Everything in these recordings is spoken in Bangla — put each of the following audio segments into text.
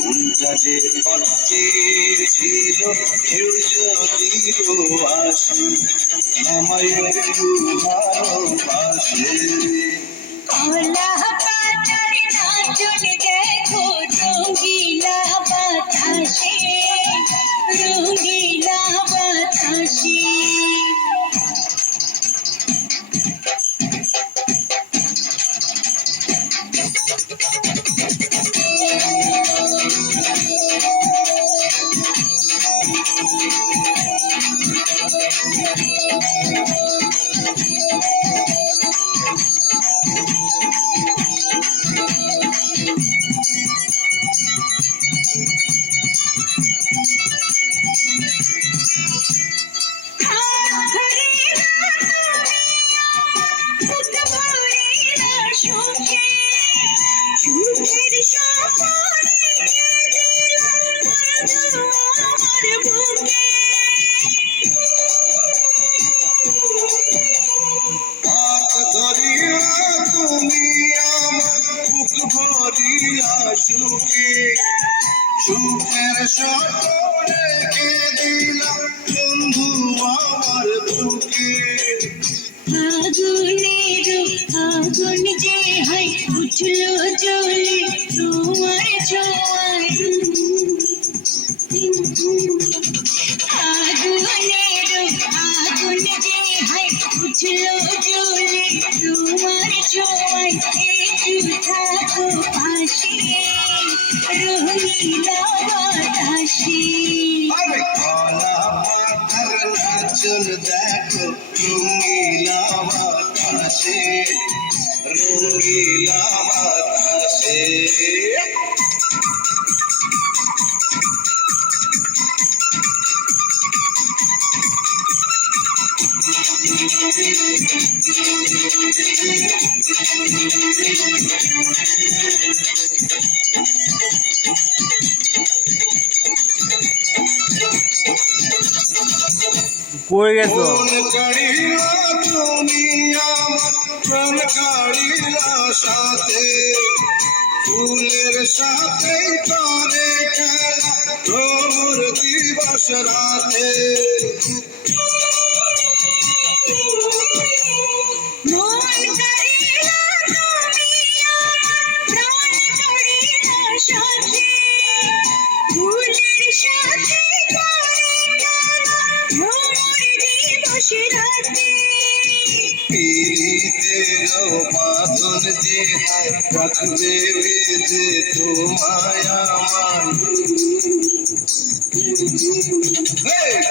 কোনটা যে পথে ছিল কেউ যদি আসে আমায় একটু ভালোবাসে। কলা পাতার নাচন দেখো রঙিলা বাতাসে, রঙিলা বাতাসে। সুখের সপনে আমার বুকে পাক ধরিয়া তুমি আমার বুক ভরিয়া সুখে, সুখের সপনে কে দিলাম বন্ধু আমার বুকে। আগুনের আগুন যে হয় উঠলো জ্বলে তোমার ছোঁয়ায়, আগুনের আগুন যে হয় উঠলো জ্বলে তোমার ছোঁয়ায়। একটু থাকো পাশে রঙিলা বাতাসে। আরে কলা পাতার নাচন দেখো রঙিলা বাতাসে, রঙিলা বাতাসে। কই গেছো? মন কাড়িলা তুমি আমার প্রাণ কাড়িলা সাথে, ফুলের সাথে করে খেলা ভ্রমর দিবস রাতে। মন কাড়িলা তুমি আমার প্রাণ কাড়িলা সাথে, ফুলের সাথে করে খেলা ভ্রমর দিবস রাতে। পীড়িতের বাঁধন যে হায় রাখবে বেঁধে তোমায় আমায়,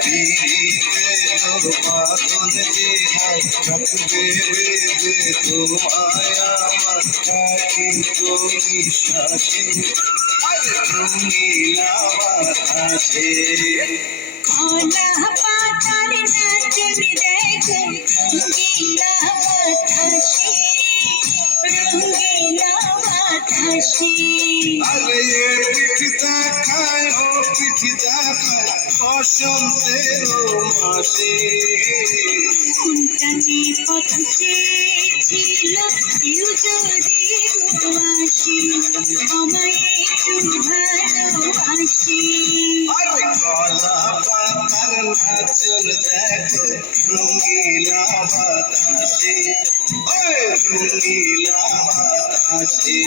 পীড়িতের বাঁধন যে হায় রাখবে বেঁধে তোমায় আমার। কিন্তু নিঃশ্বাসে রঙিলা বাতাসে। কলা পাতার নাচন দেখো রঙিলা বাতাসে, রঙিলা বাতাসে। আরে পিঠ দেখায় ও পিঠ দেখায় বসন্তের মাসে। কোনটা যে পথ ছিল কেউ যদি আসে আমায় একটু ভালোবাসে। আরে কলা পাতার নাচন দেখো রঙিলা বাতাসে, ওই রঙিলা বাতাসে।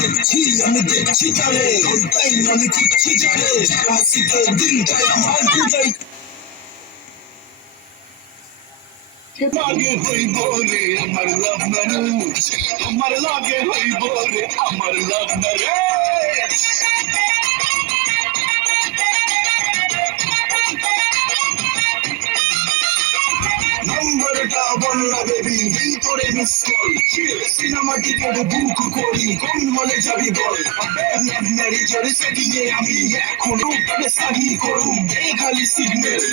দেখছি আমি দেখছি তারে ওই তাই আমি খুঁজছি যারে হাসিতে দিনটাই আমার খুঁজাই লাগে হইব রে আমার লাভ ম্যারেজ, আমার লাগে হইব রে আমার লাভ ম্যারেজ। নম্বরটা বললা বেবি ভিতরে miss call, cinema ticket book করি কোন হলে যাবি বল। লাভ ম্যারেজের সেটিংয়ে আমি এখন তাকে সারি করুম এই খালি সিগন্যাল।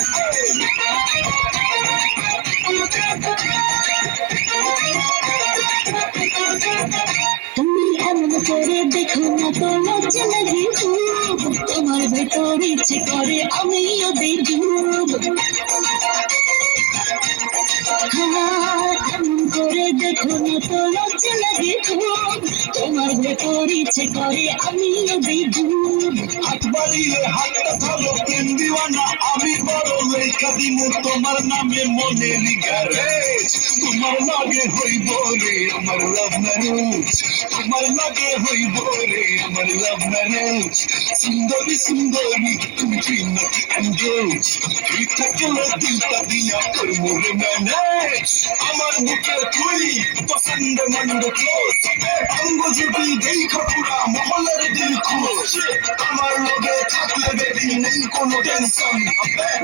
তুমি এমন করে দেখো না তো লজ্জা লাগে খুব, তোমার ভেতর ইচ্ছে করে আমিও দেখব। এমন করে দেখো না তো লজ্জা লাগে খুব তোমার ভেতর ইচ্ছে করে আমিও দিই ডুব হাত বাড়িয়ে হাতটা ধরো প্রেম দিওয়ানা আমি বড় লেখা দিব তোমার নামে মনের গ্যারেজ তোমার লাগে হইব রে আমার লাভ ম্যারেজ তোমার লাগে হইব রে আমার লাভ ম্যারেজ সুন্দরী সুন্দরী তুমি নাকি এঙ্গেজ ইচ্ছা করলে দিলটা দিয়া করবো রে ম্যানেজ আমার বুকে তুই পছন্দ মন্দ ক্লোজ অঙ্গ যদি দেখা পুরা মহলের দিল খুশ আমার লগে থাকলে বেবি নেই কোনো টেনশন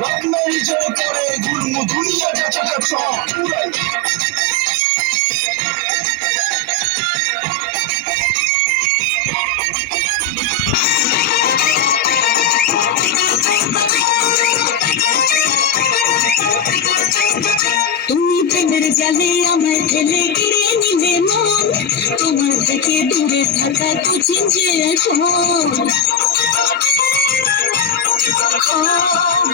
লাভ ম্যারেজের পরে ঘুরমু দুনিয়া কাছাকাছি পুরাই তুমি প্রেমের জালে আমায় ফেলে গিরে নিলে মন তোমার থেকে দূরে থাকা কঠিন যে এখন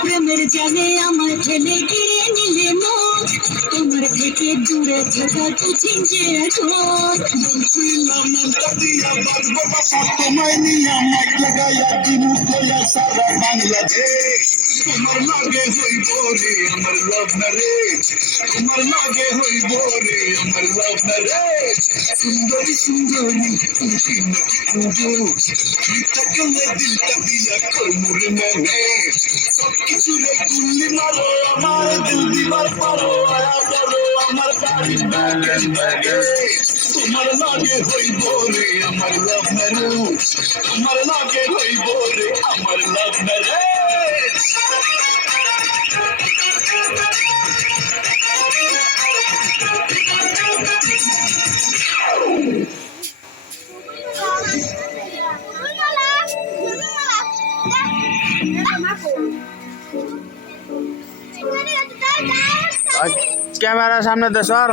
প্রেমের জালে আমায় ফেলে গিরে নিলে মন তোমার থেকে দূরে থাকা কঠিন যে এখন বলছিলাম মনটা দিয়া বাজবো বাসা তোমায় নিয়ে মাইক লাগাইয়া দিনু কইয়া সারা বাংলাদেশ তোমার লাগে হইব রে আমার লাভ ম্যারেজ তোমার লাগে হইব রে আমার লাভ ম্যারেজ সুন্দরী সুন্দরী তুমি নাকি পুরুষ ইচ্ছা করলে দিলটা দিয়া করমু রে ম্যানেজ সব কিছু রে গুল্লি মারো আমার দিল দিবার পারো আয়া করো আমার বাড়ির ব্যাগেজ তোমার লাগে হইব রে আমার লাভ ম্যারেজ তোমার লাগে হইব রে আমার লাভ ম্যারেজ ক্যামেরা সামনে দে সর